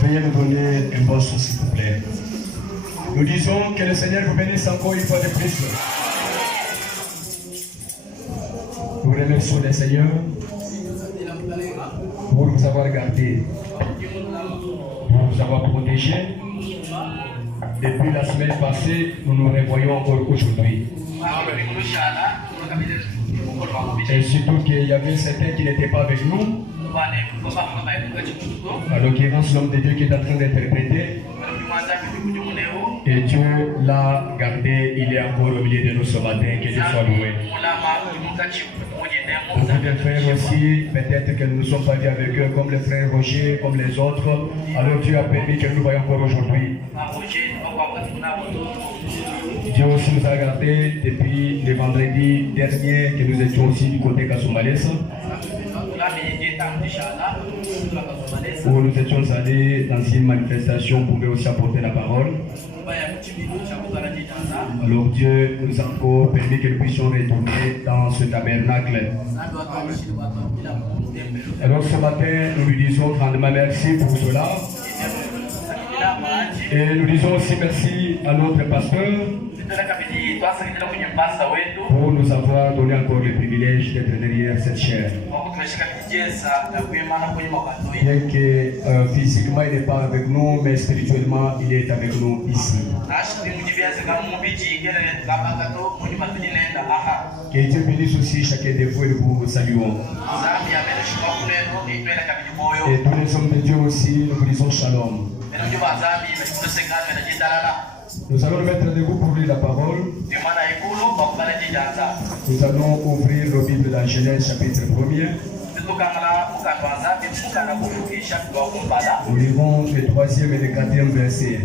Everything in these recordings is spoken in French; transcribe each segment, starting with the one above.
Veuillez nous donner un bon son, s'il vous plaît. Nous disons que le Seigneur vous bénisse encore une fois de plus. Nous remercions le Seigneur pour vous avoir gardé, pour vous avoir protégé. Depuis la semaine passée, nous nous revoyons encore aujourd'hui. Et surtout qu'il y avait certains qui n'étaient pas avec nous. En l'occurrence, l'homme de Dieu qui est en train d'interpréter. Et Dieu l'a gardé, il est encore au milieu de nous ce matin, que Dieu soit loué. Beaucoup de frères aussi, peut-être que nous ne sommes pas venus avec eux, comme le frère Roger, comme les autres. Alors Dieu a permis que nous voyons encore aujourd'hui. Dieu aussi nous a gardés depuis le vendredi dernier que nous étions aussi du côté Kasumbalès, où nous étions allés dans une manifestation pour aussi apporter la parole. Alors Dieu nous a encore permis que nous puissions retourner dans ce tabernacle. Alors ce matin, nous lui disons grandement merci pour cela. Et nous disons aussi merci à notre pasteur pour nous avoir donné encore le privilège d'être derrière cette chaire. Bien que physiquement il n'est pas avec nous, mais spirituellement il est avec nous ici. Que Dieu bénisse aussi chacun de vous et nous vous saluons. Et tous les hommes de Dieu aussi, nous vous disons shalom. Nous allons mettre debout pour lire la parole. Nous allons ouvrir le Bible dans Genèse chapitre 1er. Nous lirons le 3e et le 4e verset.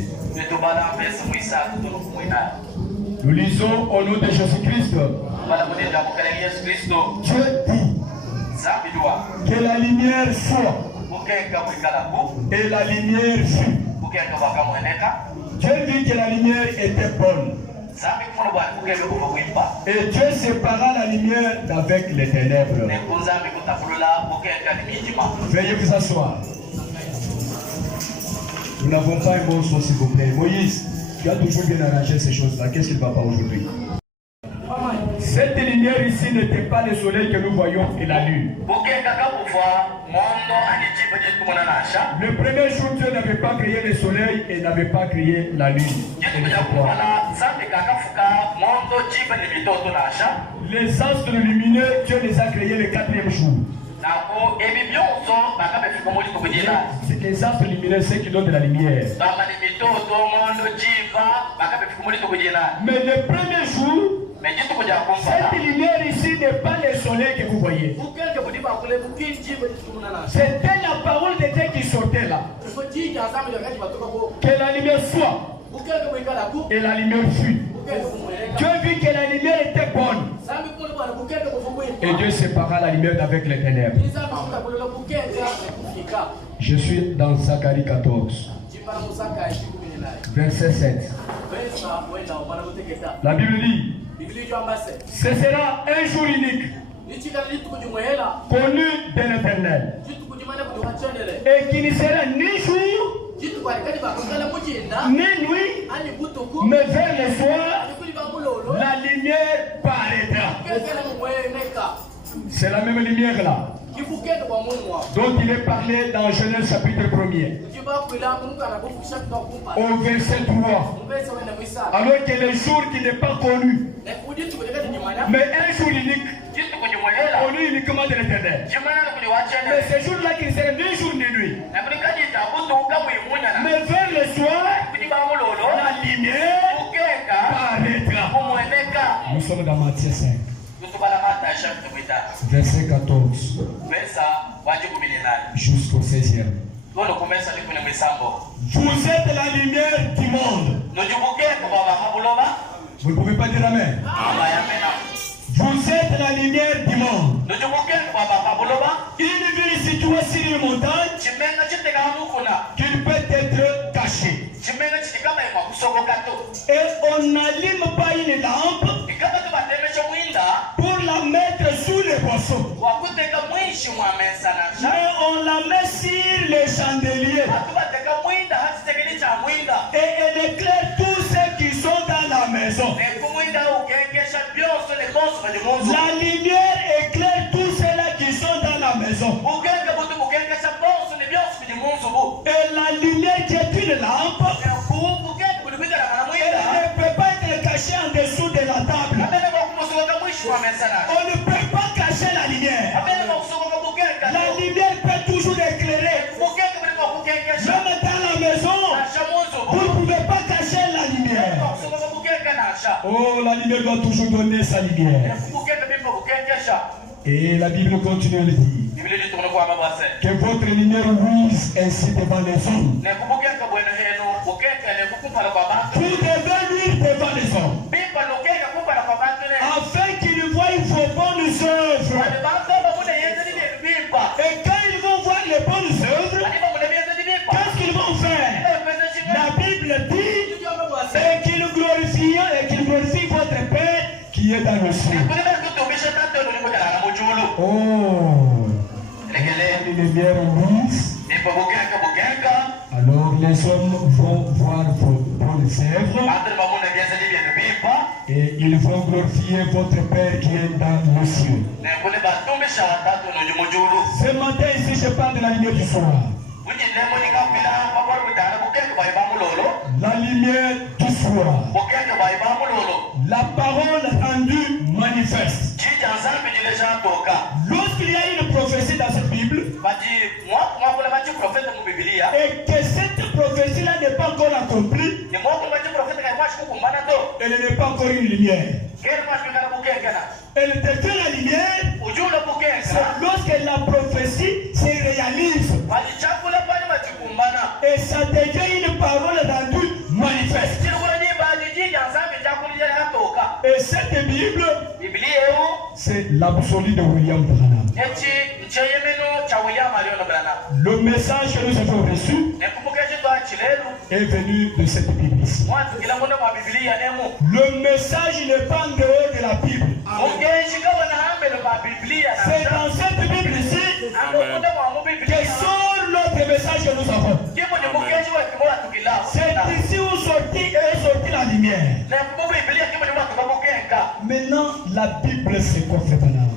Nous lisons au nom de Jésus-Christ. Dieu dit que la lumière soit. Et la lumière fut. Dieu dit que la lumière était bonne. Et Dieu sépara la lumière d'avec les ténèbres. Veuillez vous asseoir. Nous n'avons pas un bon son, s'il vous plaît. Moïse, tu as toujours bien arrangé ces choses-là. Qu'est-ce qu'il ne va pas aujourd'hui? Cette lumière ici n'était pas le soleil que nous voyons et la lune. Le premier jour, Dieu n'avait pas créé le soleil et n'avait pas créé la lune. Les astres lumineux, Dieu les a créés le 4e jour. C'est que les astres lumineux, c'est qui donnent de la lumière. Mais le premier jour, cette lumière ici n'est pas le soleil que vous voyez. C'était la parole de Dieu qui sortait là. Que la lumière soit. Et la lumière fut. Dieu vit que la lumière était bonne. Et Dieu sépara la lumière d'avec les ténèbres. Je suis dans Zacharie 14. Verset 7. La Bible dit, ce sera un jour unique, connu de l'Éternel, et qui ne sera ni jour, ni nuit, mais vers le soir, la lumière paraîtra. C'est la même lumière là dont il est parlé dans Genèse chapitre 1er au verset 3. Alors que le jour qui n'est pas connu, mais un jour unique, connu uniquement de l'Éternel. Mais ce jour-là qui ne sera ni jour ni nuit, mais vers le soir, la lumière paraîtra. Nous sommes dans Matthieu 5. Verset 14 jusqu'au 16e. Vous êtes la lumière du monde. Vous ne pouvez pas dire amen. Vous êtes la lumière du monde. Une ville située sur une montagne qui peut être cachée. Et on n'allume pas une lampe pour la mettre sous les boissons, mais on la met sur les chandeliers La lumière éclaire tous ceux-là qui sont dans la maison. Et la lumière qui est une lampe, elle ne peut pas être cachée en dessous de la table. On ne peut pas cacher la lumière. La lumière peut toujours éclairer. Même dans la maison, vous ne pouvez pas cacher la lumière. Oh, la lumière doit toujours donner sa lumière. Et la Bible continue à le dire. Que votre lumière luise ainsi devant les hommes. Vous devez luire devant les hommes. Afin qu'ils voient vos bonnes œuvres. Et quand ils vont voir les bonnes œuvres, qu'est-ce qu'ils vont faire? La Bible dit et qu'ils glorifient votre Père qui est dans le ciel. Oh, les lumières luisent. Alors les hommes vont voir vos bonnes œuvres et ils vont glorifier votre Père qui est dans le ciel. Ce matin ici, je parle de la lumière du soir. La lumière du soir. La parole rendue manifeste. Lorsqu'il y a une prophétie dans cette Bible, et que cette prophétie-là n'est pas encore accomplie, elle n'est pas encore une lumière. Elle devient la lumière, c'est lorsque la prophétie se réalise. Et ça devient une parole rendue manifeste. Et cette Bible, c'est l'absolu de William Branham. Le message que nous avons reçu est venu de cette Bible ici. Le message n'est pas en dehors de la Bible. C'est dans cette Bible ici que sort l'autre message que nous avons. C'est ici où est sortie la lumière. Maintenant, la Bible c'est quoi, frère Branham?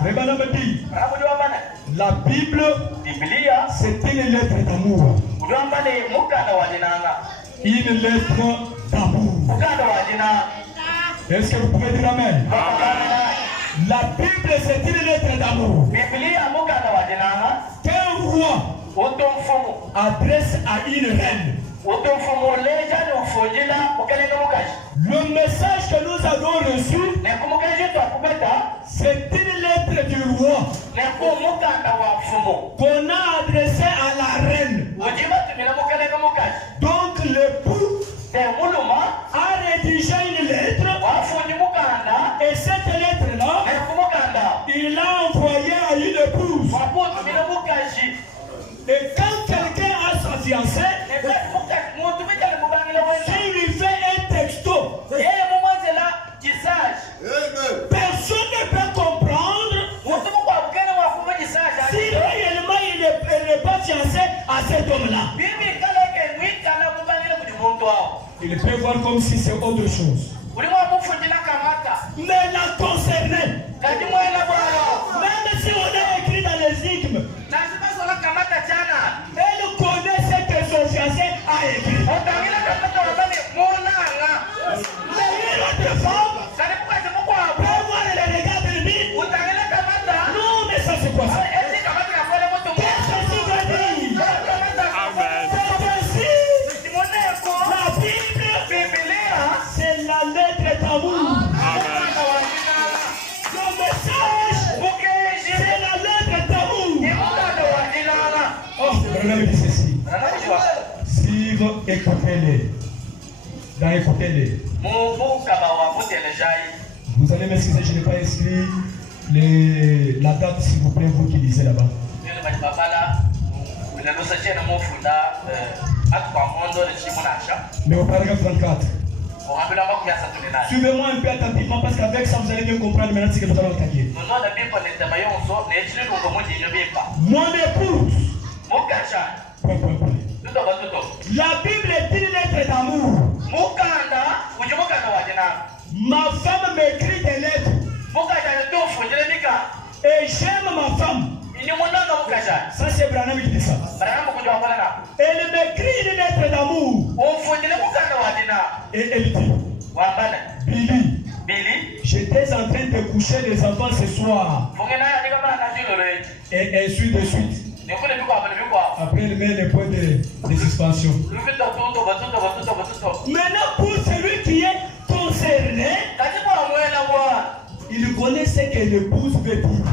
Frère Branham dit, la Bible c'est une lettre d'amour. Une lettre d'amour. Est-ce que vous pouvez dire amen? La Bible c'est une lettre d'amour. Qu'un roi adresse à une reine. Le message que nous avons reçu, c'est une lettre du roi qu'on a adressée à la reine. Donc l'époux a rédigé une lettre et cette lettre-là, il l'a envoyée à une épouse. Et quand quelqu'un a sa fiancée, s'il lui fait un texto, personne ne peut comprendre si réellement il n'est pas fiancé à cet homme-là. Il peut voir comme si c'est autre chose. Mais la concerner, même si on a écrit dans les hymnes, elle connaît ce que son fiancé a écrit. Mais une autre femme peut voir les regards de lui. Non, mais ça c'est quoi ça? Qu'est-ce que tu veux dire? C'est ainsi. La Bible, c'est la lettre d'amour. Le message, c'est la lettre d'amour. Oh, regardez ceci. Sire, écoutez-les. Écoutez-les. Vous allez m'excuser, je n'ai pas inscrit la date, s'il vous plaît, vous qui lisez là-bas. Mais au paragraphe 24. Suivez-moi un peu attentivement parce qu'avec ça vous allez bien comprendre maintenant ce que nous allons attaquer. Mon épouse. La Bible est une lettre d'amour. Ma femme m'écrit des lettres. Et j'aime ma femme. Ça c'est Branham qui dit ça. Elle m'écrit une lettre d'amour. Et elle dit, Billy, j'étais en train de coucher les enfants ce soir. Et ainsi de suite. Après elle met les points de suspension. Maintenant pour celui qui est concerné, il connaît ce que l'épouse veut dire.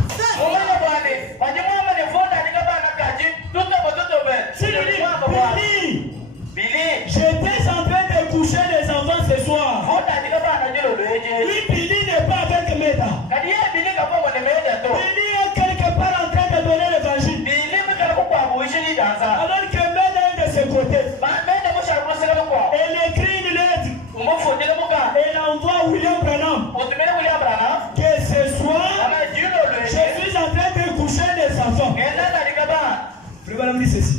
Billy, j'étais en train de coucher les enfants ce soir. Oui, Billy n'est pas avec Meda. Billy est quelque part en train de donner l'évangile. Alors que Meda est de ce côté. Elle écrit une lettre. Elle envoie William Branham. Que ce soir, je suis en train de coucher les enfants. Le Branham dit ceci.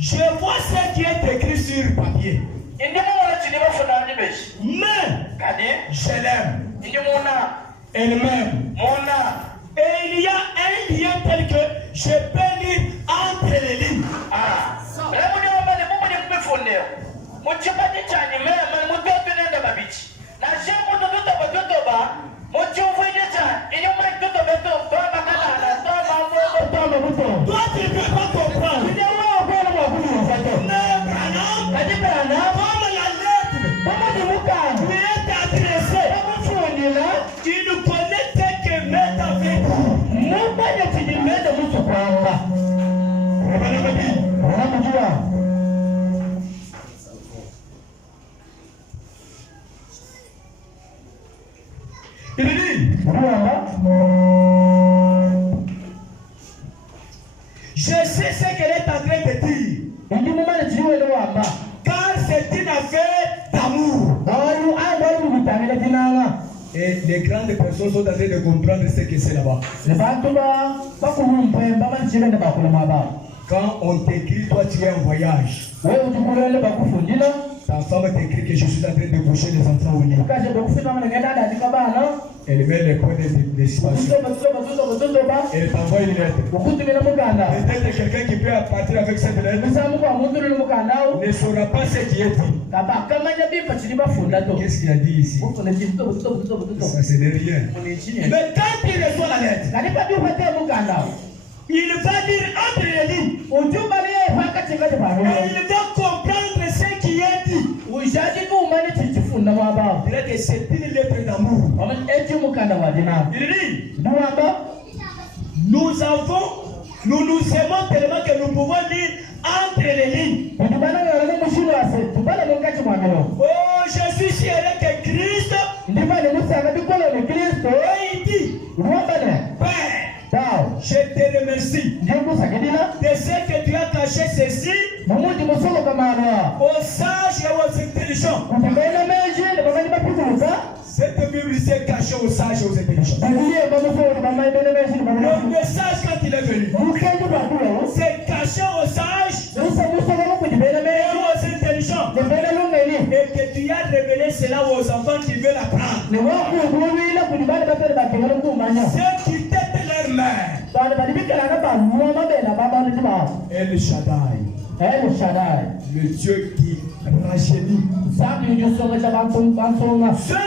Je vois ce qui est écrit sur papier. Mais je l'aime. Elle m'aime. Et il y a un lien tel que je peux lire entre les lignes. Toi, tu ne peux pas comprendre. Il dit, je sais ce qu'elle est en train de dire. Car c'est une affaire d'amour. Et les grandes personnes sont en train de comprendre ce que c'est là-bas. Quand on t'écrit, toi tu es en voyage. Ta femme t'écrit que je suis en train de coucher les enfants au lit. Elle met les points de suspension. Elle t'envoie une lettre. Peut-être quelqu'un qui peut partir avec cette lettre ne saura pas ce qui est dit. Qu'est-ce qu'il a dit ici? Ça c'est de rien. Mais quand il reçoit la lettre, il va dire entre les lignes. Et il va comprendre ce qui est dit. Il dirait que c'est une lettre d'amour. Il dit, nous nous aimons tellement que nous pouvons lire entre les lignes. Oh, je suis si heureux que Christ. Et il dit, Père, je te remercie de ce que tu as caché ceci aux sages et aux intelligents. Cette Bible s'est cachée aux sages et aux intelligents. Le message quand il est venu, c'est caché aux sages et aux intelligents. Et que tu as révélé cela aux enfants qui veulent apprendre. Ceux qui têtent leur mère. El Shaddai, le Dieu qui rajeunit. Ceux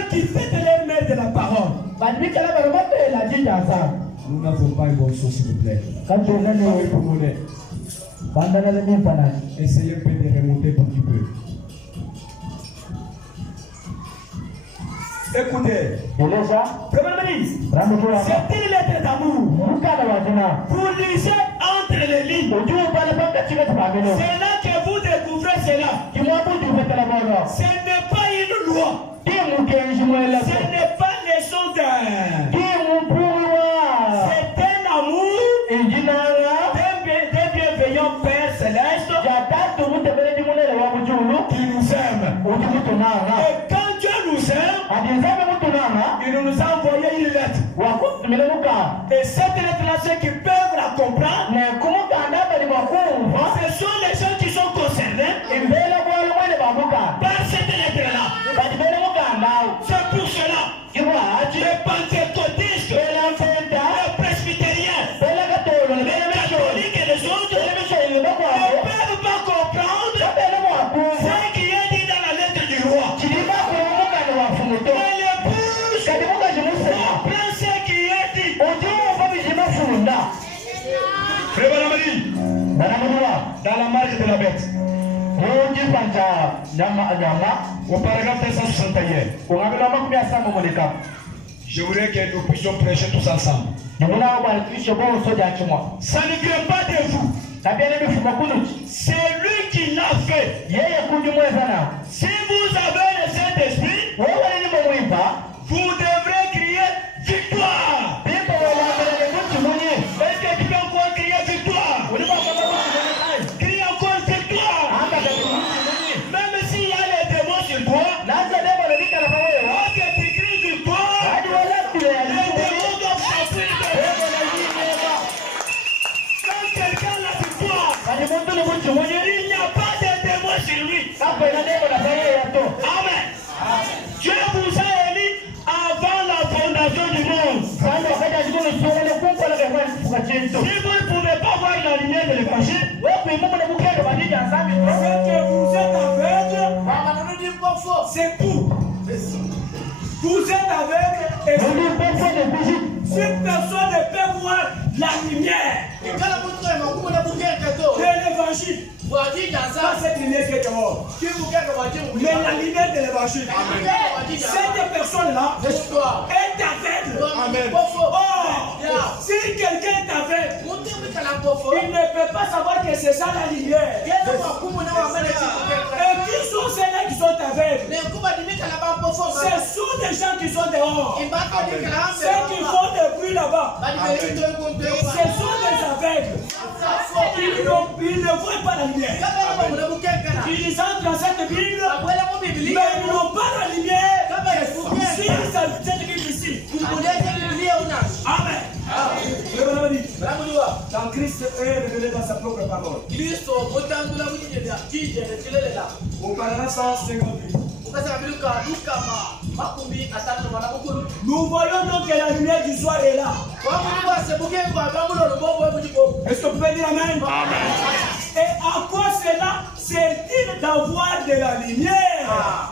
qui fêtent leur mère de la parole. Nous n'avons pas une bonne chose, s'il vous plaît. Essayez un peu de remonter pour du peu. Écoutez, première ministre, c'est une lettre d'amour. Vous lisez entre les lignes. C'est là que vous découvrez cela. Ce n'est pas une loi. Ce n'est pas les sondages. C'est un amour d'un bienveillant Père Céleste qui nous aime. Et quand Dieu nous aime, il nous a envoyé une lettre. Et cette lettre-là, ceux qui peuvent la comprendre, ce sont les gens qui sont concernés par cette lettre-là. la bête. On dit Panja, Nyama, au paragraphe 261. Je voudrais que nous puissions prêcher tous ensemble. Ça ne vient pas de vous. C'est lui qui l'a fait. Si vous avez le Saint-Esprit, vous devrez crier victoire. Est-ce que tu peux encore crier victoire? Crie encore victoire. Même s'il y a les démons sur toi, lorsque tu cries victoire, les démons doivent s'enfuir. Quand quelqu'un a la victoire, il n'y a pas de démons sur lui. Amen. Dieu vous a élu avant la fondation du monde. Si vous ne pouvez pas voir la lumière de l'évangile, c'est que vous êtes aveugle. C'est tout. Vous êtes aveugle et cette personne ne peut voir la lumière de l'évangile. Ça, c'est une lumière qui est dehors. Mais la lumière de l'évangile, cette personne-là est aveugle. Or, si quelqu'un est aveugle, il ne peut pas savoir que c'est ça la lumière. Et qui sont ceux-là qui sont aveugles? Ce sont des gens qui sont dehors. Ceux qui font des bruits là-bas. Ce sont des aveugles. Ils ne voient pas la lumière. Ils entrent dans cette Bible, mais ils n'ont pas la lumière. Si cette Bible ici. Amen. Dans Christ est révélé dans sa propre parole. Au paragraphe 158. Nous voyons donc que la lumière du soir est là. Est-ce que vous pouvez dire amen? Et à quoi cela sert-il d'avoir de la lumière?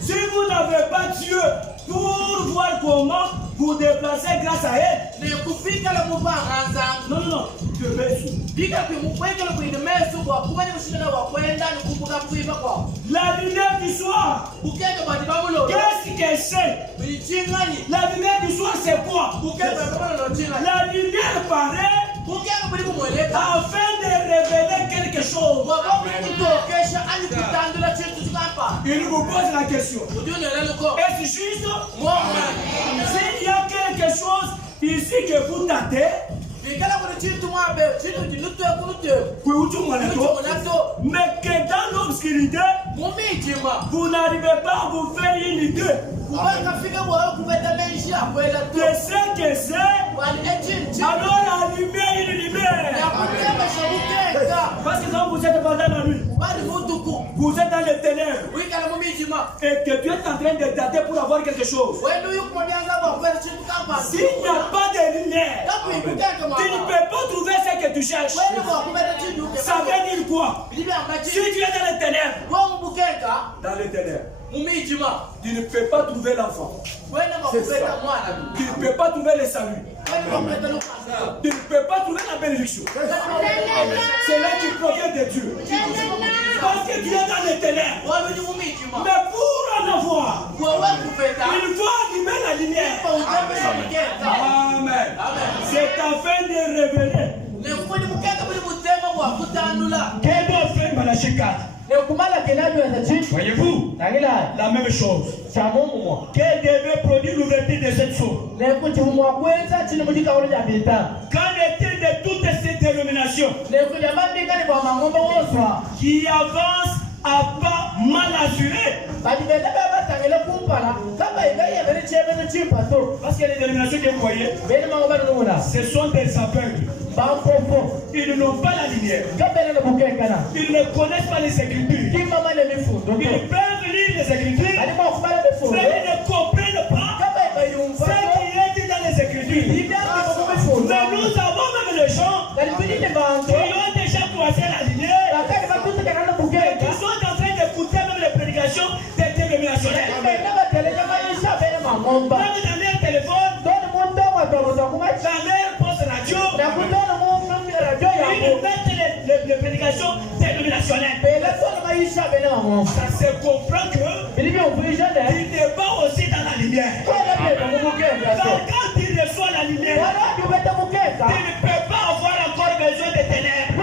Si vous n'avez pas Dieu pour voir comment vous déplacer grâce à elle. Non. La lumière du soir. Qu'est-ce que c'est? La lumière du soir, c'est quoi? La lumière paraît afin de révéler quelque chose. Il vous pose la question. Est-ce juste? S'il y a quelque chose ici que vous tâtez, mais que dans l'obscurité, vous n'arrivez pas à vous faire une idée de ce que c'est. Alors la lumière, une lumière. Parce que quand vous êtes pendant la nuit, vous êtes dans les ténèbres, et que tu es en train de tâter pour avoir quelque chose. S'il n'y a pas de lumière, tu ne peux pas trouver ce que tu cherches. Ça veut dire quoi? Si tu es dans les ténèbres, tu ne peux pas trouver l'enfant. Tu ne peux pas trouver le salut. Tu ne peux pas trouver la bénédiction. C'est là qui provient de Dieu. Parce que tu es dans les ténèbres. Mais pour en avoir, il faut allumer la lumière. Amen. C'est afin de révéler. Quel doit faire Malachie 4? Voyez-vous, la même chose. Quel devait produire l'ouverture de cette source? Qu'en est-il de toutes ces dénominations qui avancent à pas mal assurés? Parce que les dénominations que vous voyez, ce sont des aveugles. Ils n'ont pas la lumière. Ils ne connaissent pas les Écritures. Ils peuvent lire les Écritures, mais ils ne comprennent pas ce qui est dit dans les Écritures. Mais nous avons même les gens qui ont déjà croisé la lumière et qui sont en train d'écouter même les prédications des dénominationnels. Même dans leur téléphone, dans leur poste radio, ils mettent prédication dénominationnelle. Ça se comprend que il n'est pas aussi dans la lumière. Donc quand il reçoit la lumière, il ne peut pas avoir encore besoin de ténèbres.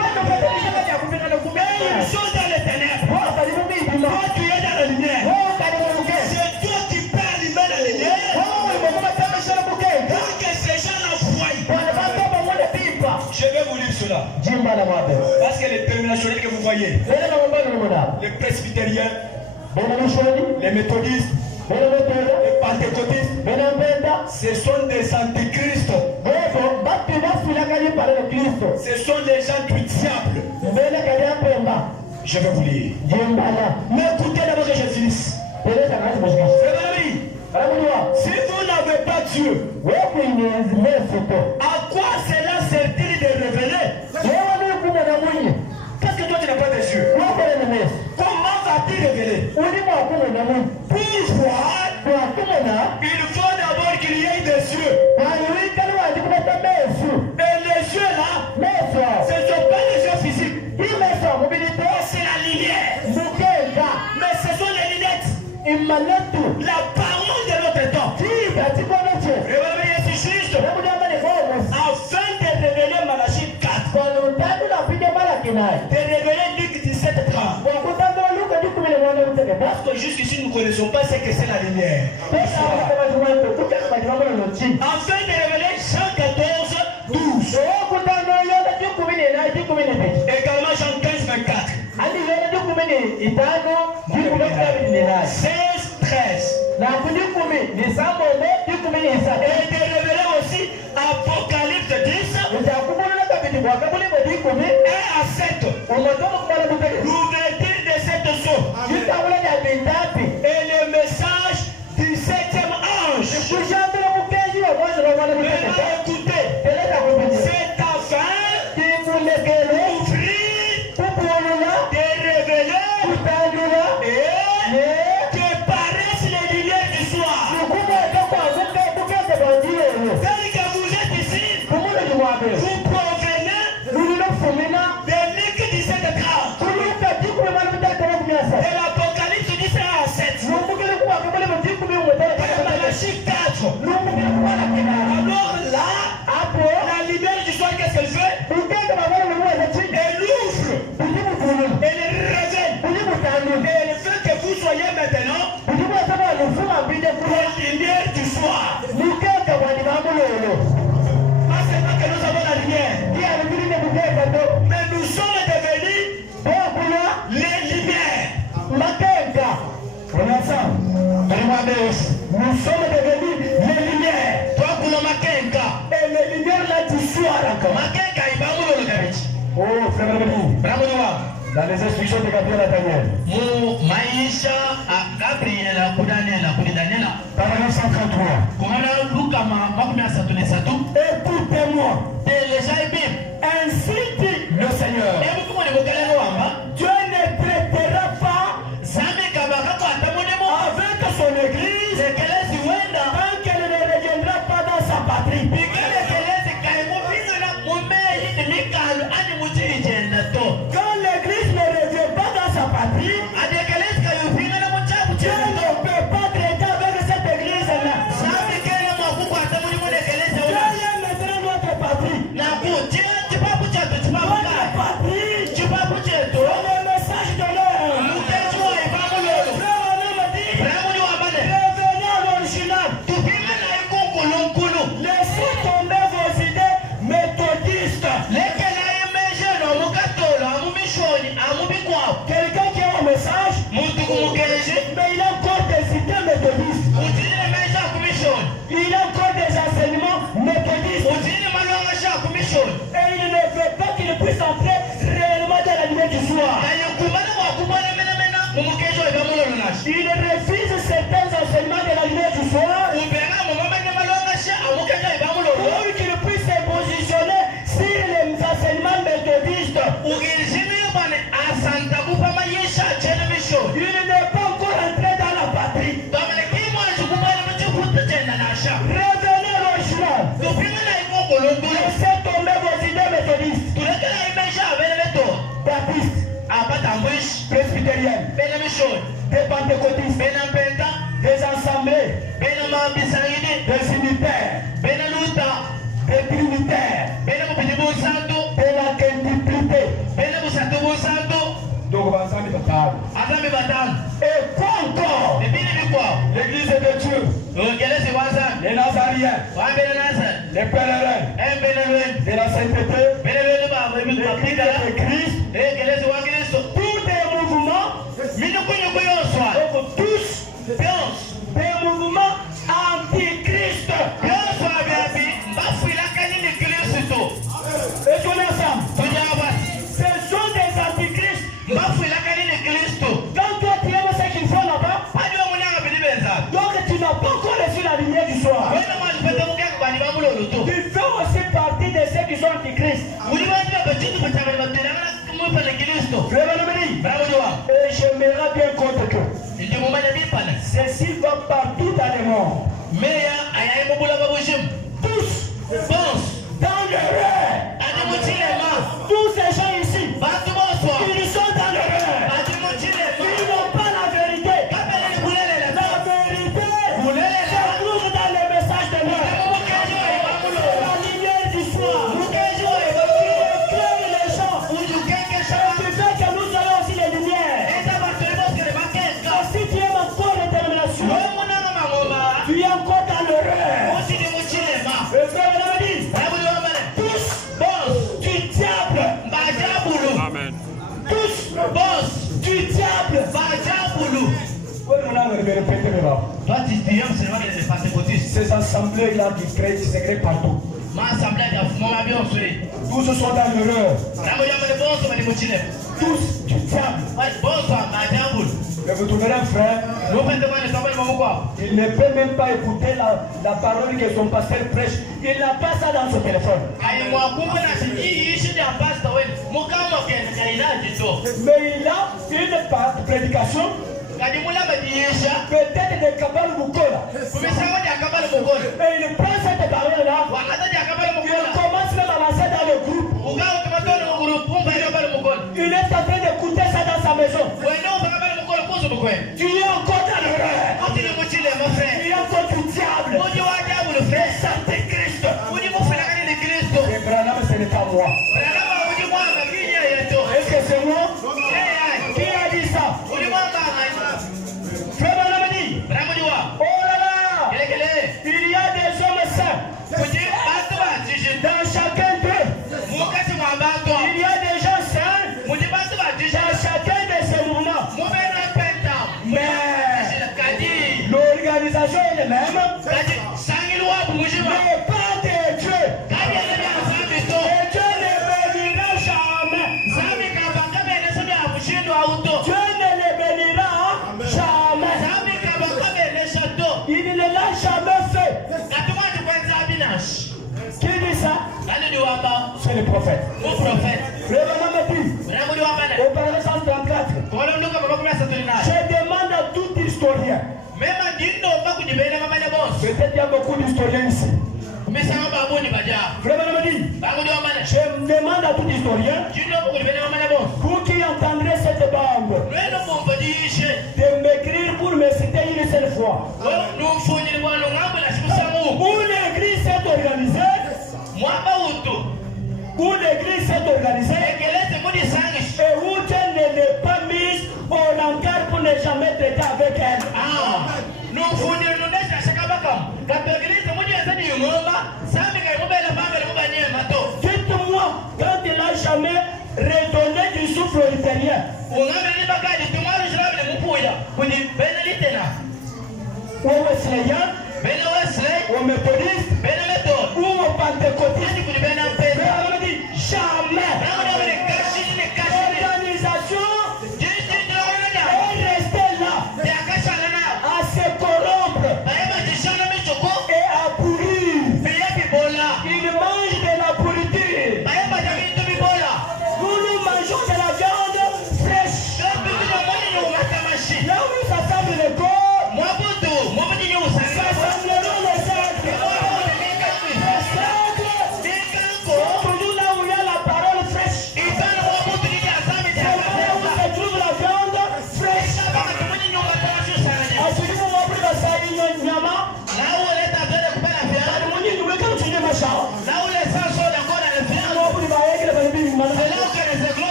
Une chose dans les ténèbres. Toi tu es dans la lumière. C'est toi qui peux allumer la lumière. Pour que ces gens la voient. Je vais vous lire cela. Parce que les dénominationnels que vous voyez, les presbytériens, les méthodistes, les pentecôtistes, ce sont des antichrists. Ce sont des gens du diable. Je vais vous lire. Mais écoutez d'abord que je finisse. Si vous n'avez pas Dieu, à quoi cela sert-il de révéler? Parce que toi tu n'as pas de Dieu. Comment va-t-il révéler? Pour voir, il faut d'abord qu'il y ait des yeux. Et les yeux là, ce ne sont pas les yeux physiques. C'est la lumière. Mais ce sont les lunettes. La parole de notre temps. Réveillez Jésus Christ. Afin de révéler Malachie 4. De révéler Luc 17:30. Parce que jusqu'ici nous ne connaissons pas ce que c'est la lumière. Afin de révéler Jean 14:12. Également Jean 15:24. 16:13. Et de révéler aussi Apocalypse 10. 1-7. L'ouverture de cette source. Et le message du 7e ange. Écoutez, c'est afin d'ouvrir, de révéler et que paraissent les lumières du soir. Tel que vous êtes ici, vous provenez de Luc 17:30, de l'Apocalypse 10:7, de Malachie 4. Alors là, la lumière du soir, qu'est-ce qu'elle fait? Elle ouvre, elle révèle, et elle fait que vous soyez maintenant la lumière du soir. Pas seulement que nous avons la lumière, mais nous sommes devenus les lumières. Nous sommes devenus les lumières. Et les lumières là du soir encore. Oh, frère dans les instructions de Gabriel Daniel. Paragraphe 133. Écoutez-moi. Ainsi dit le Seigneur. Dieu ne traitera pas avec son église tant qu'elle ne reviendra pas dans sa patrie. Quand l'église ne revient pas dans sa patrie, Dieu ne peut pas traiter avec cette église-là. Quelle est maintenant notre patrie? Notre patrie, le message de l'heure. Revenez à l'original. Laissez tomber vos idées méthodistes. Quelqu'un qui a un message, mais il a encore des idées méthodistes. Il a encore des enseignements méthodistes. Et il ne veut pas qu'il puisse entrer réellement dans la lumière du soir. Il refuse certains enseignements de la lumière du soir pour qu'il puisse se positionner sur les enseignements méthodistes. Il n'est pas encore entré dans la patrie. Revenez à l'original. Laissez tomber vos idées méthodistes. presbytériennes, des pentecôtistes, des assemblées, des unitaires, des trinitaires, de la quintuplité. Donc, et quoi encore? L'église de Dieu, les Nazariens, les pèlerins de la sainteté, l'église de Christ, tous des mouvements, tous des mouvements antichrist. Et on est ensemble. Ce sont des antichrists. Quand toi tu aimes ce qu'ils font là-bas, donc tu n'as pas encore reçu la lumière du soir. Tu fais aussi partie de ceux qui sont antichrists. Et j'aimerais bien compte que ceci va partout dans le monde. Tous dans l'erreur. Tous ces gens ici, ils sont dans l'erreur. Ils n'ont pas la vérité. La vérité se trouve dans les messages de l'heure. La lumière du soir qui éclaire les gens. Et qui fait que nous ayons aussi les lumières. Car si tu aimes encore la détermination, tu es encore dans l'erreur. Le frère me dit, tous du diable. Amen. Tous du diable. Oui, mon âme, je vais répéter maintenant. Ces assemblées-là qui créent, qui se créent partout. Tous sont dans l'erreur. Tous du diable. Je vous trouverai un frère. Il ne peut même pas écouter la parole que son pasteur prêche. Il n'a pas ça dans son téléphone. Mais il a une prédication. Peut-être de Kabal Mukola. Et il prend cette parole-là. Il commence même à lancer dans le groupe. Il est en train d'écouter ça dans sa maison. Tu es encore dans l'erreur. Tu es encore du diable. Le Saint-Christ. Et Branham, ce n'est pas moi. Est-ce que c'est moi? Qui a dit ça? Frère Branham dit, oh là là, il y a des hommes saints. Dans chacun d'eux, il y a des gens saints. Dans chacun de ces mouvements. Mais l'organisation est la même. Mais pas de Dieu. Et Dieu ne bénira jamais. Dieu ne le bénira jamais. Il ne l'a jamais fait. Qui dit ça? C'est le prophète. Le Branham dit, au paragraphe 134, je demande à tout historien. Peut-être il y a beaucoup d'historiens ici. Vraiment me dit, je demande à tout historien, vous qui entendrez cette bande, de m'écrire pour me citer une seule fois. Où l'église s'est organisée, où l'église s'est organisée, et où Dieu ne l'est pas mise au encart pour ne jamais traiter avec elle. Dites-moi, quand il n'a jamais redonné du souffle italien, ou Wesleyan, ou méthodiste, ou pentecôtiste, jamais. L'organisation est restée là, à se corrompre et à pourrir. Il mange de la pourriture. Nous mangeons de la viande fraîche. Là où s'assemble le corps, s'assembleront les êtres. Les êtres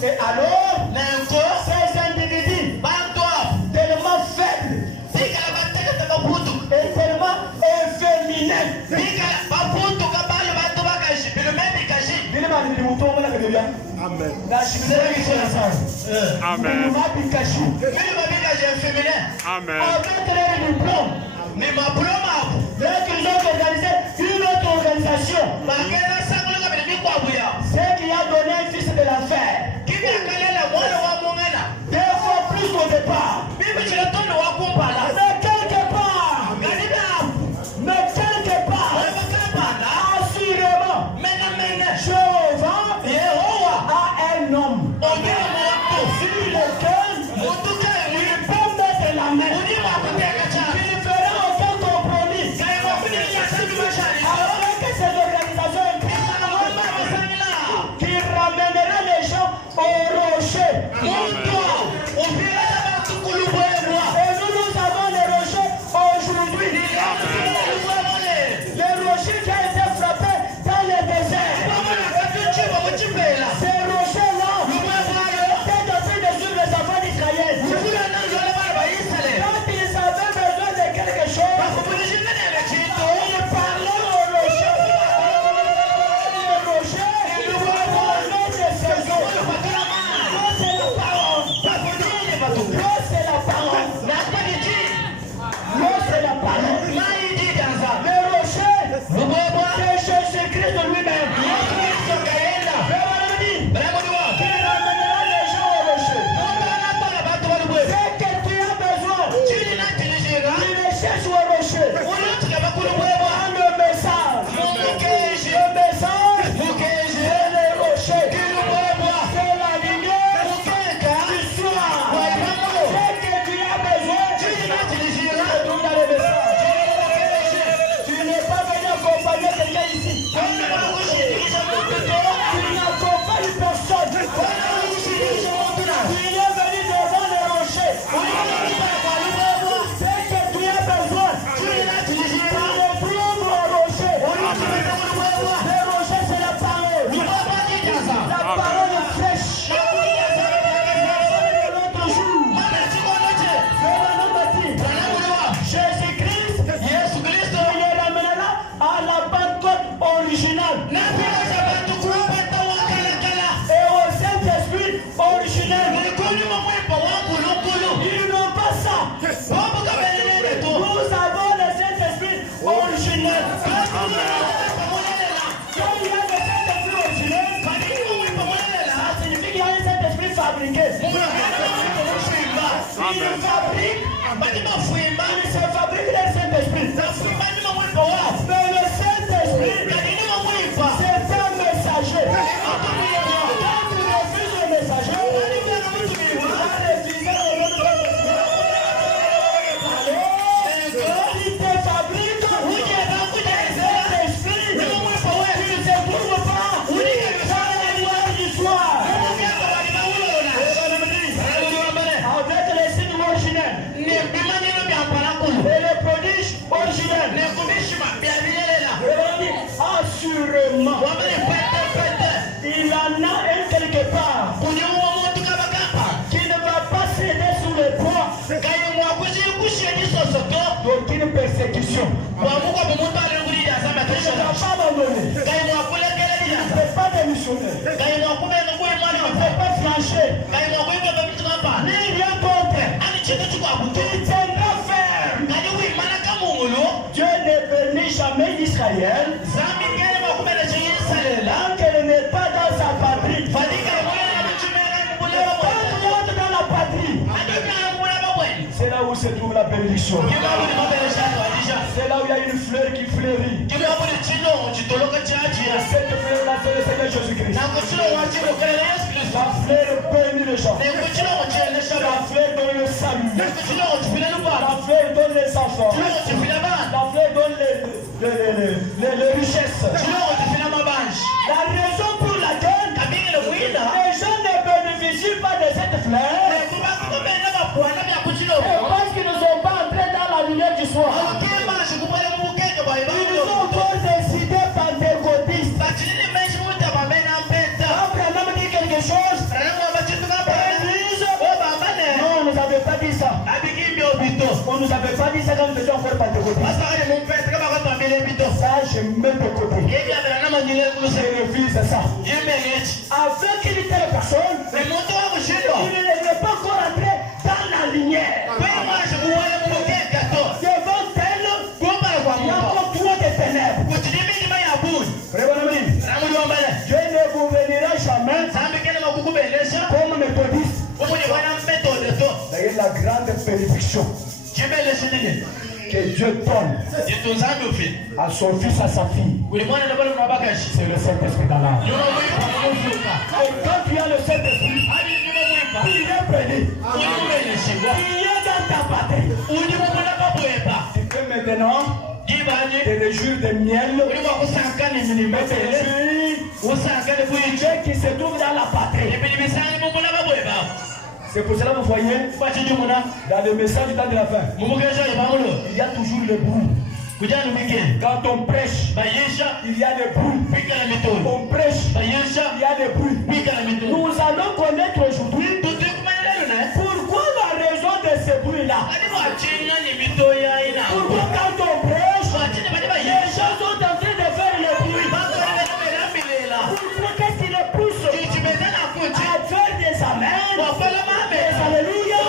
Et alors, ces individus tellement faibles et tellement efféminés. Amen. Amen. Amen. Mais ma dès qu'ils ont organisé une autre organisation, c'est qui a donné un fils de l'enfer. 2 fois plus qu'au départ. Mais quelque part, assurément, Jéhovah a un homme sur lequel il peut mettre la main. Il ne fera aucun compromis avec ces organisations qui ramènera les gens au rocher. Et nous avons les rochers aujourd'hui. Les rochers qui ont été frappés dans le désert. Ces rochers-là étaient en train de suivre les enfants d'Israël. Quand ils avaient besoin de quelque chose, ils parlaient au rocher. Le rocher, l'eau de saison. L'eau, c'est la parole. L'eau, c'est la parole. L'eau, c'est la parole. Le rocher, c'est Jésus-Christ de lui-même. Qui ramènera les gens au rocher. C'est que tu as besoin. Tu les cherches au rocher. Prends le message. Le message, c'est le rocher. C'est la lumière du soir. C'est que tu as besoin. Tu trouves dans le message. Tu n'es pas venu accompagner quelqu'un ici. Tu n'accompagnes personne. Tu es venu devant le rocher. C'est que tu as besoin. Tu le trouves au rocher. Le rocher, c'est la parole. La parole est fraîche. L'autre jour, Jésus-Christ, il est ramené là à la Pentecôte originale. Et au Saint-Esprit originel. Ils n'ont pas ça. Nous avons le Saint-Esprit originel. Quand il y a le Saint-Esprit originel, ça signifie qu'il y a un Saint-Esprit fabriqué. Il se fabrique le Saint-Esprit. Mais le Saint-Esprit, c'est un messager. Quand tu refuses le messager, il va refuser le nom de il te fabrique le Saint-Esprit. Il ne se trouve pas dans la lumière du soir. Avec les signes originels et les prodiges originels. Assurément, il en a un quelque part qui ne va pas céder sous le poids d'aucune persécution. Il ne va pas abandonner. Il ne peut pas démissionner. Il ne peut pas flancher. Ni rien contre. Il tiendra ferme. Dieu ne bénit jamais Israël tant qu'elle n'est pas dans sa patrie. Quand tu entres dans la patrie, c'est là où se trouve la bénédiction. C'est là où il y a une fleur qui fleurit. Et cette fleur-là, c'est le Seigneur Jésus-Christ. La fleur bénit les gens. La fleur donne le salut. La fleur donne les enfants. La fleur donne les richesses. La raison pour laquelle les gens ne bénéficient pas de cette fleur, parce qu'ils ne sont pas entrés dans la lumière du soir. Ils ont encore décidé pentecôtistes. Quand Branham dit quelque chose, je suis encore pentecôtiste. Ça, je mets de côté. Je refuse ça. Avec une telle personne, il n'est pas encore entré dans la lumière. Devant elle, il y a encore trop de ténèbres. Dieu ne vous bénira jamais comme méthodiste. D'ailleurs, la grande bénédiction que Dieu donne à son fils, à sa fille, c'est le Saint-Esprit dans l'âme. Et quand tu as le Saint-Esprit, il est béni. Il est dans ta patrie. Tu peux maintenant te réjouir de miel, Dieu qui se trouve dans la patrie. C'est pour cela que vous voyez, dans le message du temps de la fin, il y a toujours le bruit. Quand on prêche, il y a le bruit. On prêche, il y a le bruit. Nous allons connaître aujourd'hui pourquoi la raison de ce bruit-là. Pourquoi quand on prêche, les gens sont en train de faire le bruit. Pourquoi qu'est-ce qui le pousse à faire des amens, des alléluia,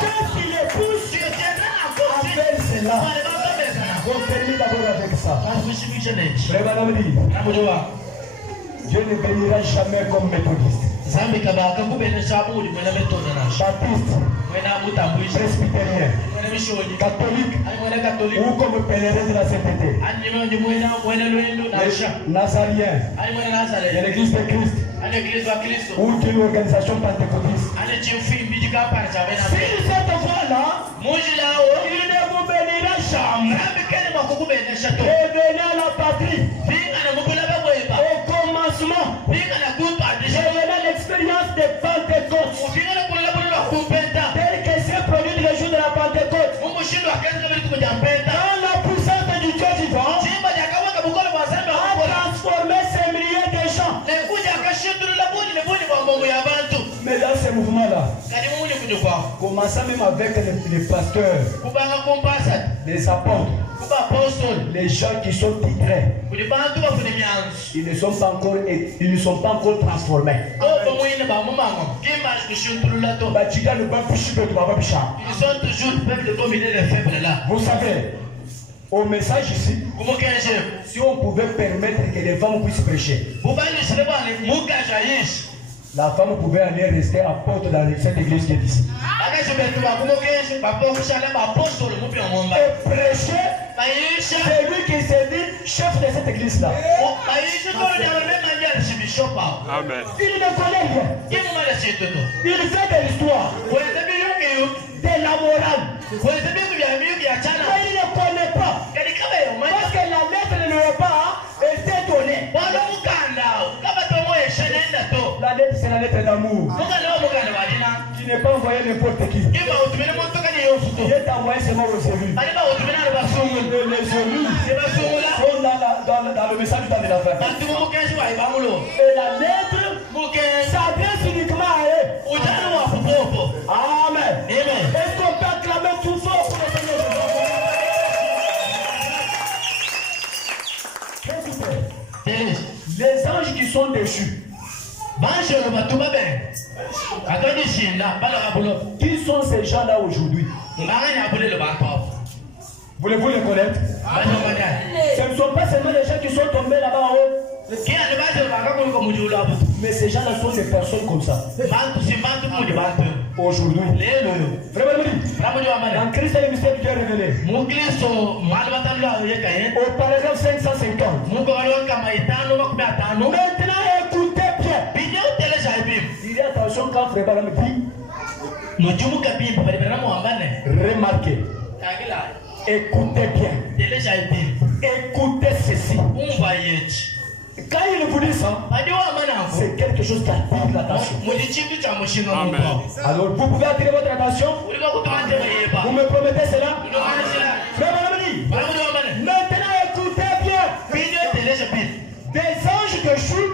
qu'est-ce qui les pousse à faire cela? On termine d'abord avec ça. Frère, Dieu ne bénira jamais comme méthodiste, baptiste, presbytérien, catholique ou comme pèlerin de la sainteté, nazarien, de l'église de Christ ou d'une organisation pentecôtiste. Si cette fois-là, il ne vous bénira jamais. Revenez à la patrie. Au commencement, revenez à l'expérience de Pentecôte. Tel que s'est produit le jour de la Pentecôte. Quand la puissance du Dieu vivant a transformé ces milliers de gens. Mais dans ce mouvement-là, commençant même avec les pasteurs, les apôtres, les gens qui sont titrés, ils ne sont pas encore transformés. Vous savez, au message ici, si on pouvait permettre que les femmes puissent prêcher, la femme pouvait aller rester à porte dans cette église qui est ici. Et prêcher, c'est lui qui s'est dit chef de cette église-là. Amen. Il ne connaît rien. Il fait de l'histoire, de la morale. Mais il ne connaît pas. Parce que la lettre ne lui pas été donnée. La lettre, c'est la lettre d'amour. Tu n'es pas envoyé n'importe qui. Il est envoyé seulement aux élus. Les élus sont dans le message du temps de la fin. Et la lettre s'adresse uniquement à eux. Amen. Est-ce qu'on peut acclamer tout fort pour le Seigneur? Écoutez, les anges qui sont déchus, qui sont ces gens-là aujourd'hui? Voulez-vous les connaître? Ce ne sont pas seulement les gens qui sont tombés là-bas en haut, mais ces gens-là sont des personnes comme ça. Aujourd'hui, dans Christ et le mystère du Dieu révélé, au paragraphe 550, maintenant écoutez bien. Il y a attention quand Frère Baram dit, remarquez, écoutez bien, écoutez ceci. Quand il vous dit ça, c'est quelque chose qui attire l'attention. Amen. Alors vous pouvez attirer votre attention. Vous me promettez cela? Maintenant écoutez bien. Des anges déchus.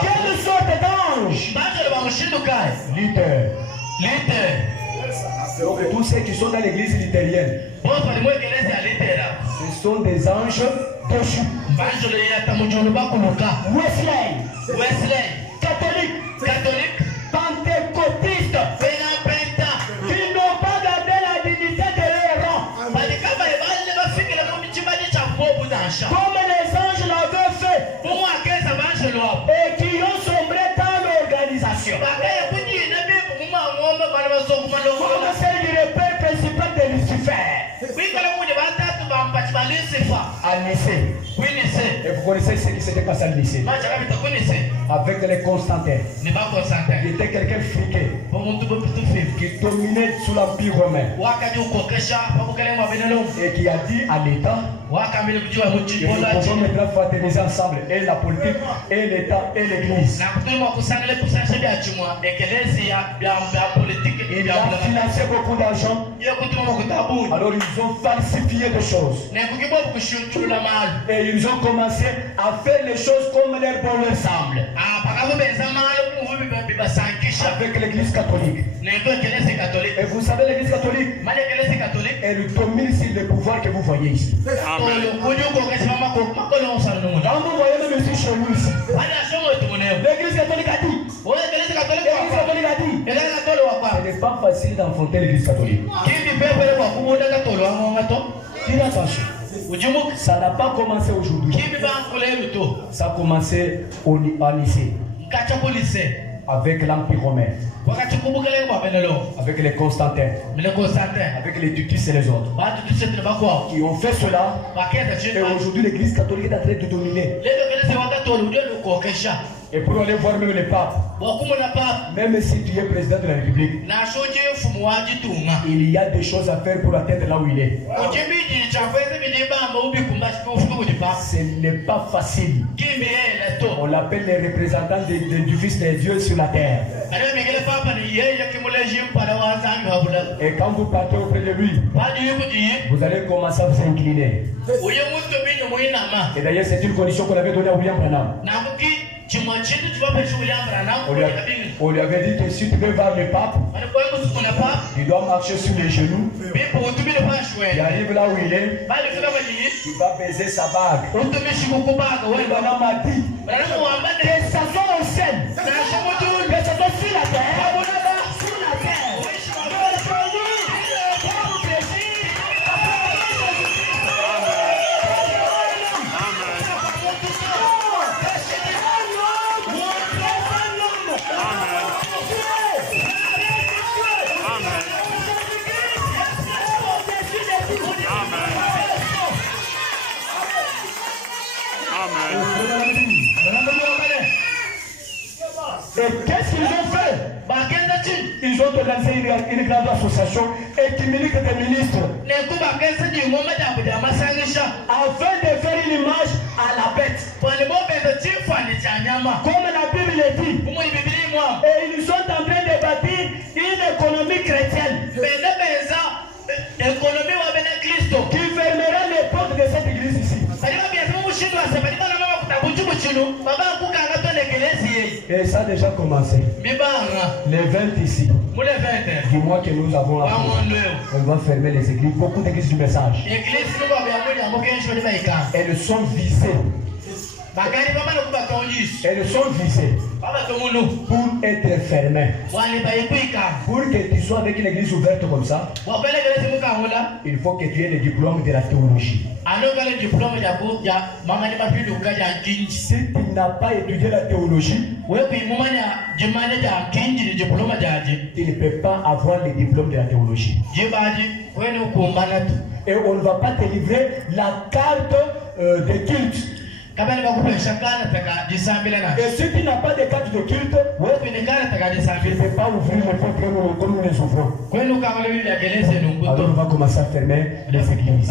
Quelle sorte d'ange Luther. Donc tous ceux qui sont dans l'église luthérienne, ce sont des anges déchus. Wesley, catholique, pentecôtiste, qui n'ont pas gardé la dignité de leur rang, comme les anges l'avaient fait, et qui ont sombré dans l'organisation. Comme celle du repère principal de Lucifer. À Nicée. Et vous connaissez ce qui s'était passé à Nicée. Avec les Constantins. Il était quelqu'un friqué qui dominait sous l'Empire romain. Et qui a dit à l'État que nous pouvons maintenant fraterniser ensemble. Et la politique, et l'État, et l'Église. Il a financé beaucoup d'argent. Alors ils ont falsifié des choses. Et ils ont commencé à faire les choses comme leur bon leur semble. Avec l'église catholique. Et vous savez, l'église catholique, elle domine sur le pouvoir que vous voyez ici. Quand vous voyez même ici chez nous ici, l'église catholique a dit. Ce n'est pas facile d'enfanter l'église catholique. Faites attention. Ça n'a pas commencé aujourd'hui. Ça a commencé à Nicée. Avec l'Empire romain. Avec les Constantins. Avec les Titus et les autres. Qui ont fait cela. Et aujourd'hui l'église catholique est en train de dominer. Et pour aller voir même les papes, même si tu es président de la République, il y a des choses à faire pour atteindre là où il est. Ce n'est pas facile. On l'appelle les représentants du Fils de Dieu sur la terre. Et quand vous partez auprès de lui, vous allez commencer à vous incliner. Et d'ailleurs, c'est une condition qu'on avait donnée à William Branham. On lui avait dit que si tu veux voir le pape, il doit marcher sur les genoux. Il arrive là où il est. Il va baiser sa bague. Et Branham a dit que ça soit au ciel, que ça soit sur la terre. Et qu'est-ce qu'ils ont fait? Ils ont organisé une grande association écuménique des ministres afin de faire une image à la bête. Comme la Bible le dit. Et ils sont en train de bâtir une économie chrétienne qui fermera les portes de cette église ici. Et ça a déjà commencé. Les 20 ici, du mois que nous avons appris, on va fermer les églises, beaucoup d'églises du message. Elles sont visées. Elles sont visées pour être fermées. Pour que tu sois avec une église ouverte comme ça, il faut que tu aies le diplôme de la théologie. Si tu n'as pas étudié la théologie, tu ne peux pas avoir le diplôme de la théologie. Et on ne va pas te livrer la carte de culte. Et si tu n'as pas de carte de culte, tu ne peux pas ouvrir le porte comme nous les ouvrons. Alors on va commencer à fermer les églises.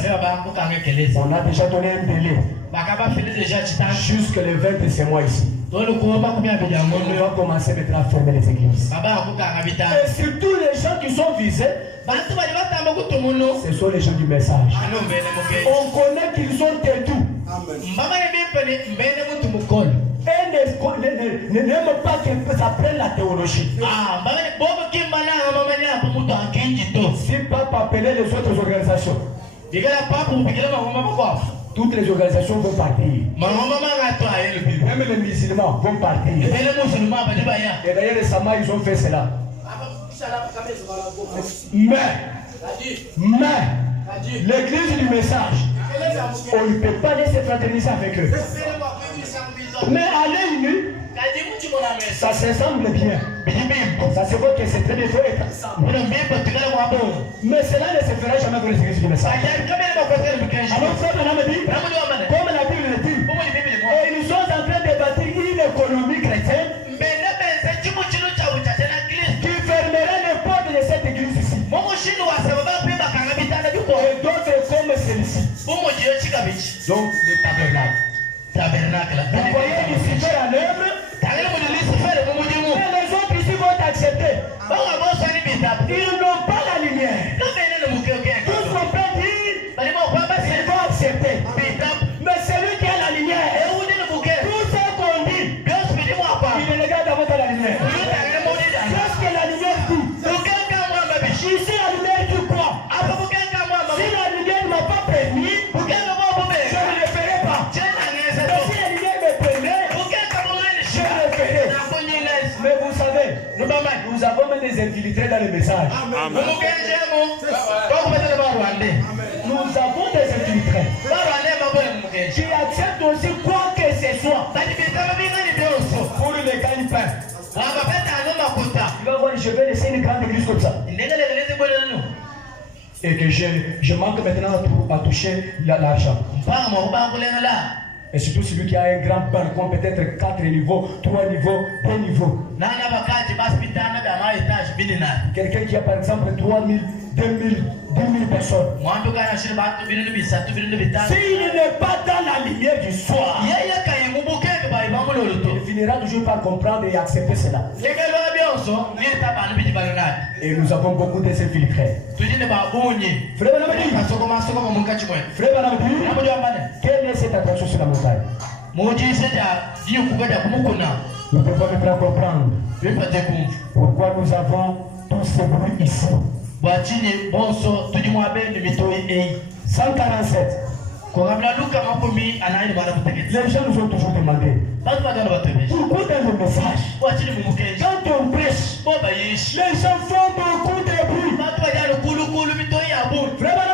On a déjà donné un délai. Jusque le 20 de ce mois ici. On va commencer maintenant à fermer les églises. Et surtout les gens qui sont visés, ce sont les gens du message. On connaît qu'ils ont têtu. et n'aime pas que ça prenne la théologie. Si Pape appelait les autres organisations, toutes les organisations vont partir. Même les musulmans vont partir. Et d'ailleurs récemment ils ont fait cela. Mais l'église du message, on ne peut pas laisser fraterniser avec eux. Mais à l'œil nu, ça se semble bien. Ça se voit que c'est très bien fait. Mais cela ne se fera jamais dans les églises du message. Alors frère, me dit, comme la Bible le dit, et nous sommes en train de bâtir une économie chrétienne qui fermerait les portes de cette église ici. Et d'autres comme celui-ci. Donc le tabernacle. Vous voyez Lucifer à l'œuvre. Et les autres ici vont accepter. Ils n'ont pas la lumière. Tout ce qu'on peut dire, ils vont accepter. Mais celui qui a la lumière, tout ce qu'on dit, il regarde d'abord la lumière. Qu'est-ce que la lumière dit? Ici la lumière dit quoi? Si la lumière ne m'a pas permis, je ne le ferai pas. Mais si la lumière me permet, je le ferai. Mais vous savez, nous avons même des infiltrés dans le message. Nous avons des infiltrés qui acceptent aussi quoi que ce soit pour le gagne-pain. Tu vas voir, je vais laisser une grande église comme ça. Et que je manque maintenant à toucher l'argent. Et surtout celui qui a un grand balcon, peut-être 4 niveaux, 3 niveaux, 2 niveaux. Quelqu'un qui a par exemple 3000, 2000, 10 000 personnes. S'il n'est pas dans la lumière du soir, il finira toujours par comprendre et accepter cela. Et nous avons beaucoup de ces filtrés. Frère Banamedi, quelle est cette attraction sur la montagne? Nous devons maintenant comprendre pourquoi nous avons tous ces bruits ici. 147. Les gens nous ont toujours demandé pourquoi dans le message, quand on prêche, les gens font beaucoup de bruit. Vraiment,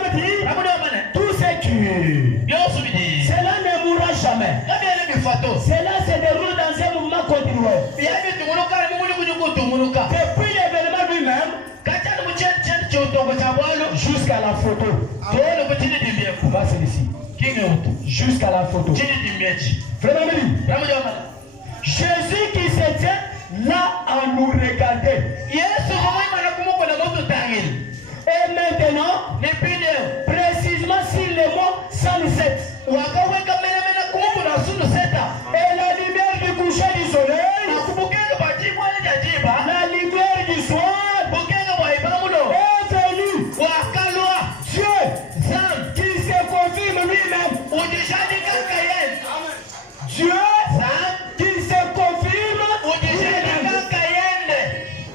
tout ce qui cela ne mourra jamais. Cela se déroule dans un mouvement continu. Depuis l'événement lui-même jusqu'à la photo. Va celui-ci. Jusqu'à la photo. Vraiment, Jésus qui se tient là à nous regarder. Et maintenant, précisément sur le mot 107. Et la lumière du coucher du soleil, la lumière du soir est venue. Dieu qui se confirme lui-même. Dieu qui se confirme lui-même.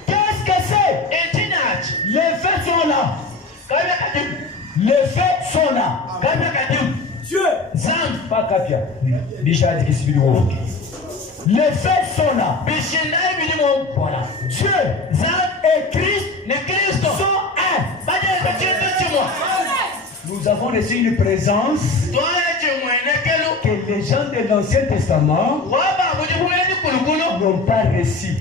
Qu'est-ce que c'est? Les faits sont là. Les faits sont là. Dieu, pas Kapia. Déjà dit que c'est du haut. Les faits sont là. Voilà. Dieu et Christ sont un. Nous avons reçu une présence que les gens de l'Ancien Testament n'ont pas reçu.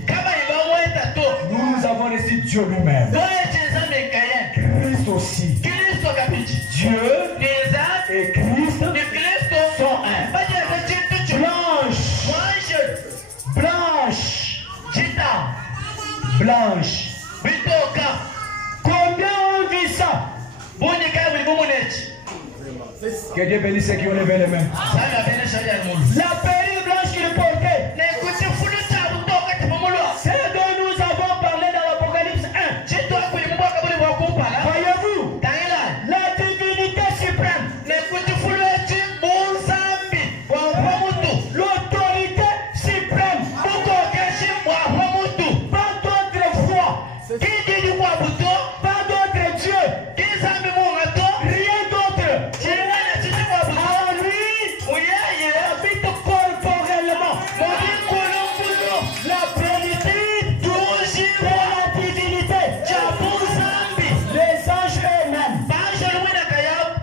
Nous avons reçu Dieu lui-même. Christ aussi. Dieu et Christ sont un. Blanche. Combien on vit ça? Que Dieu bénisse ceux qui ont levé les mains. La perruque blanche qu'il portait, c'est dont nous avons parlé dans l'Apocalypse 1. Voyez-vous, la divinité suprême, l'autorité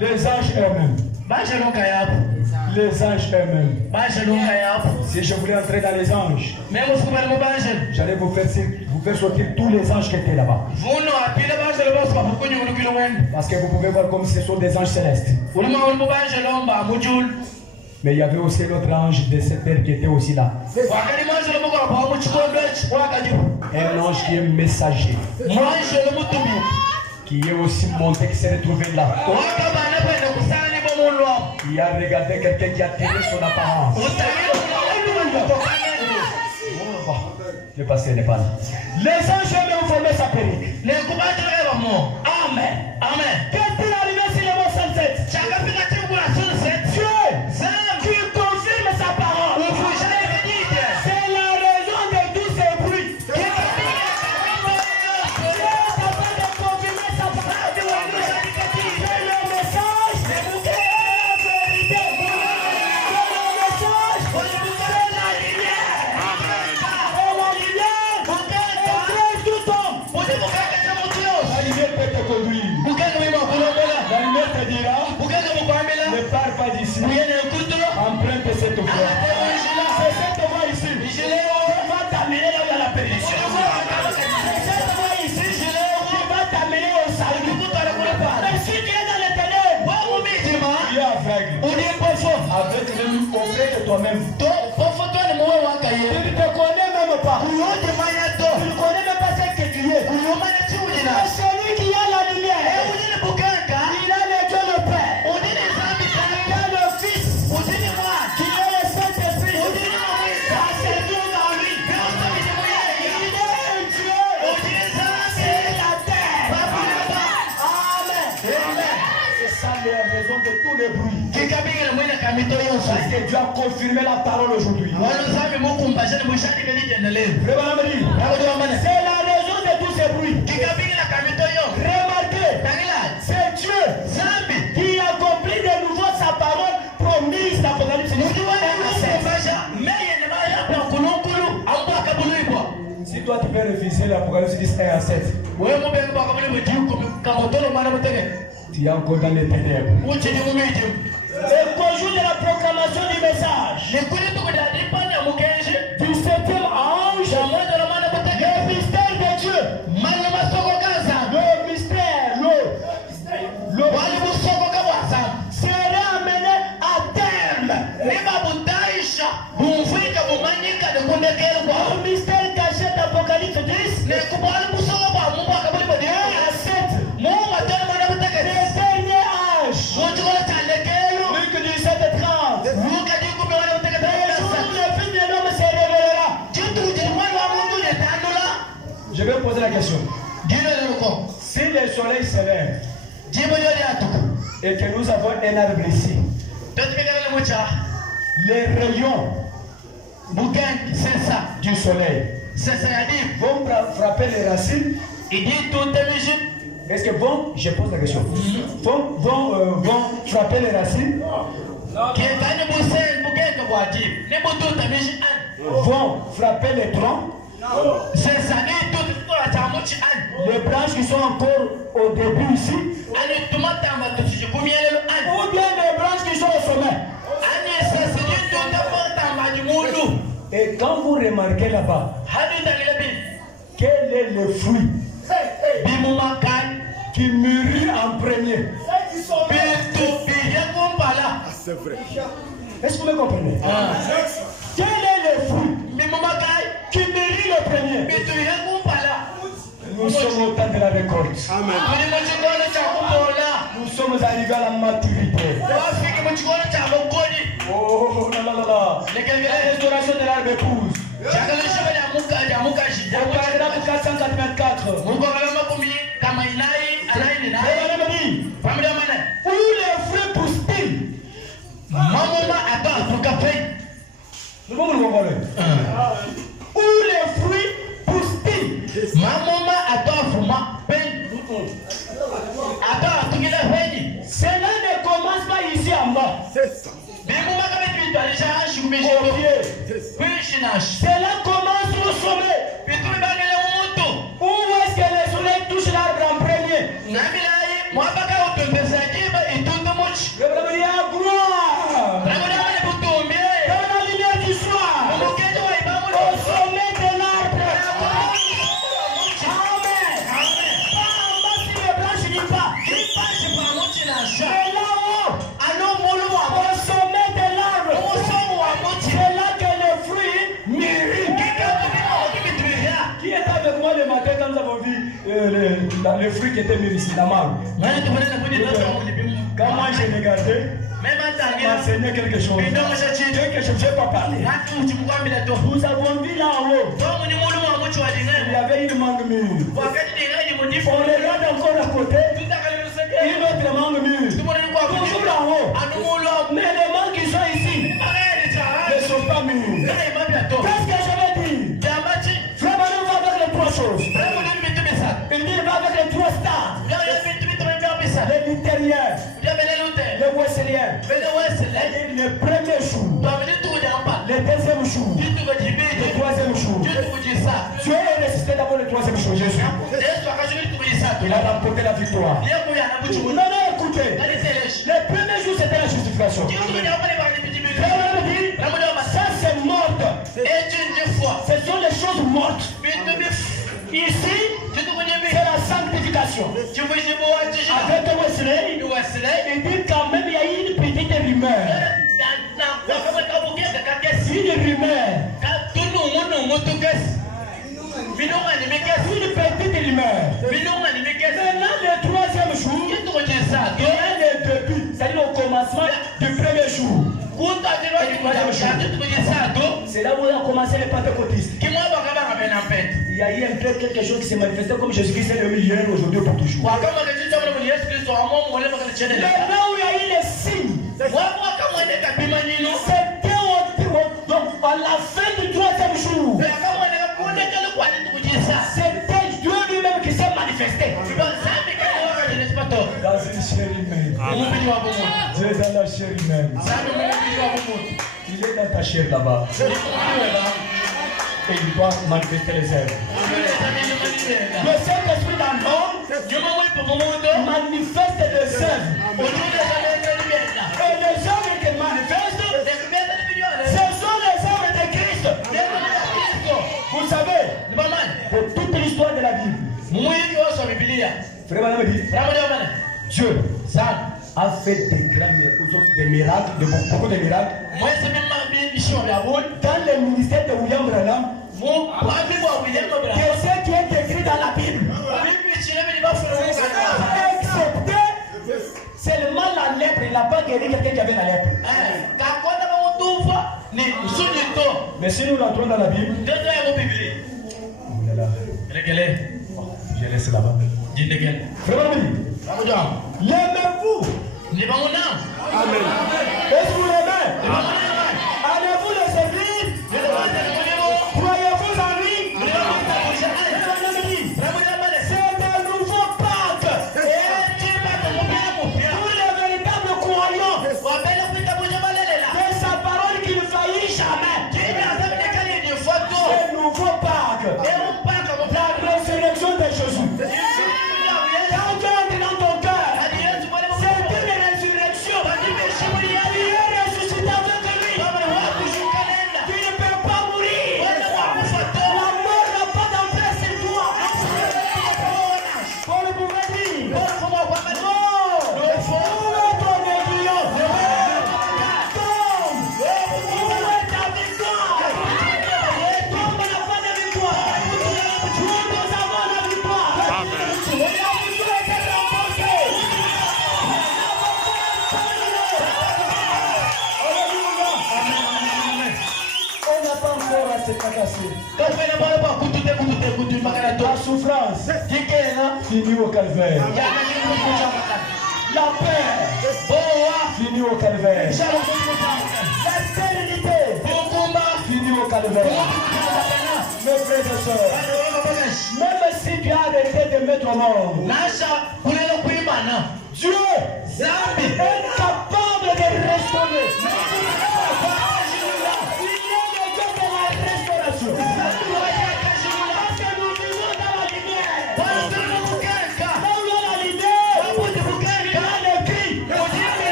Les anges eux-mêmes. Les anges eux-mêmes. Si je voulais entrer dans les anges, j'allais vous faire sortir tous les anges qui étaient là-bas. Parce que vous pouvez voir comme ce sont des anges célestes. Mais il y avait aussi l'autre ange de cette terre qui était aussi là. Un ange qui est messager. Qui est aussi monté, qui s'est retrouvé là. Il a regardé quelqu'un qui a tiré son apparence. Le passé n'est pas là. Les anges ont formé sa perruque. Amen. Amen. Qu'est-il arrivé sur le mot 107? Dieu qui confirme sa parole. C'est la raison de tous ces bruits. Dieu est capable de confirmer sa parole. C'est le message. C'est la vérité. C'est le message. C'est la lumière. Et la lumière éclaire tout homme. La lumière peut te conduire. La lumière te dira, ne pars pas d'ici, emprunte cette voie. C'est cette voie ici qui va t'amener là où il y a la perdition. C'est cette voie ici qui va t'amener au salut. Mais si tu es dans les ténèbres, tu es aveugle. Avec lui auprès de toi-même. Tu ne te connais même pas. Tu ne connais même pas ce que tu es. Mais celui qui a la lumière, il a le Dieu le Père, il a le Fils, qui est le Saint-Esprit, ça se trouve en lui. Il est un Dieu sur la terre. Amen. C'est ça la raison de tous les bruits. Parce que Dieu a confirmé la parole aujourd'hui. C'est la raison de tous ces bruits. Remarquez, c'est Dieu qui accomplit de nouveau sa parole promise d'Apocalypse. Si toi tu peux refuser l'Apocalypse 10, 1 à 7, tu es encore dans les ténèbres. Le conjoint de la proclamation du message du 7e ange, le mystère de Dieu, le mystère, le sera amené à terme. Le mystère caché d'Apocalypse 10 à 7. Le dernier âge. Luc 17:30. Le jour où le Fils de l'homme se révélera. Je vais poser la question. Si le soleil se lève et que nous avons un arbre ici, les rayons du soleil vont frapper les racines. Est-ce que vont, je pose la question, vont frapper les racines, vont frapper les troncs, les branches qui sont encore au début ici, ou bien les branches qui sont au sommet. Et quand vous remarquez là-bas, quel est le fruit qui mûrit en premier? C'est vrai. Est-ce que vous me comprenez? Quel est le fruit qui mûrit le premier? Nous sommes au temps de la récolte. Amen. Nous sommes arrivés à la maturité. Oh là là là là. La restauration de l'arbre épouse. Au paragraphe 484. Où les fruits poussent-ils? Où les fruits poussent-ils? Cela ne commence pas ici en bas. Cela commence au sommet. Où est-ce que le soleil touche l'arbre en premier? le fruit qui était mis ici, la mangue. Quand moi j'ai regardé, m'enseigner quelque chose. Quelque chose, je n'ai pas parlé. Nous avons vu là en haut, il y avait une mangue mûre. On regarde encore à côté, une autre mangue mûre. Toujours là en haut. Mais les mangues qui sont ici ne sont pas mûres. Qu'est-ce que je veux dire? Frère Manon va avec les trois choses. Il dit il va avec les trois stades. Les luthériens, les wesleyens. Le premier jour, le deuxième jour, le troisième jour. Dieu est ressuscité d'abord le troisième jour, Jésus. Il a remporté la victoire. Non, non, écoutez. Le premier jour, c'était la justification. Ça, c'est mort. Ce sont les choses mortes. Ici, c'est la sanctification. Avec Wesley, il dit quand même il y a une petite rumeur. Une rumeur. Une petite rumeur. Maintenant, le troisième jour, il y a le début, c'est-à-dire au commencement du premier jour. C'est là où on a commencé les pentecôtistes. Il y a eu un peu quelque chose qui s'est manifesté comme Jésus-Christ est le milieu aujourd'hui pour toujours. Maintenant où il y a eu les signes, c'était à la fin du troisième jour. C'était Dieu lui-même qui s'est manifesté. Dans une chair humaine. Dieu est dans la chair humaine. Il est dans ta chair là-bas. Et il doit manifester les œuvres. Le Saint-Esprit dans l'homme manifeste les œuvres. Et les œuvres qu'il manifeste, ce sont les œuvres de Christ. Vous savez, pour toute l'histoire de la Bible, Dieu a fait des grands miracles, beaucoup de miracles. Dans le ministère de William Branham, que ce qui est écrit dans la Bible, excepté seulement la lèpre, il n'a pas guéri quelqu'un qui avait la lèpre. Mais si nous rentrons dans la Bible, on est là. Je laisse là-bas. L'aimez-vous? Amen. Est-ce que vous l'aimez? Allez-vous le servir? Croyez-vous en lui? C'est un nouveau pacte. Pour les véritables croyants de sa parole qui ne faillit jamais. C'est un nouveau pacte. La résurrection de Jésus. Quand Dieu entre dans ton cœur, c'est une résurrection. Il est ressuscité avec lui. Tu ne peux pas mourir. La mort n'a pas d'entrée sur toi. Paul pouvait dire, non, où est ton aiguillon? Tombe, où est ta victoire? Tombe n'a pas de victoire. Nous avons la victoire. Et la victoire est remportée. On n'a pas encore à se fracasser. La souffrance finit au calvaire. La paix finit au calvaire. La sérénité finit au calvaire. Mes frères et sœurs, même si tu as arrêté de mettre au monde, Dieu est capable de restaurer.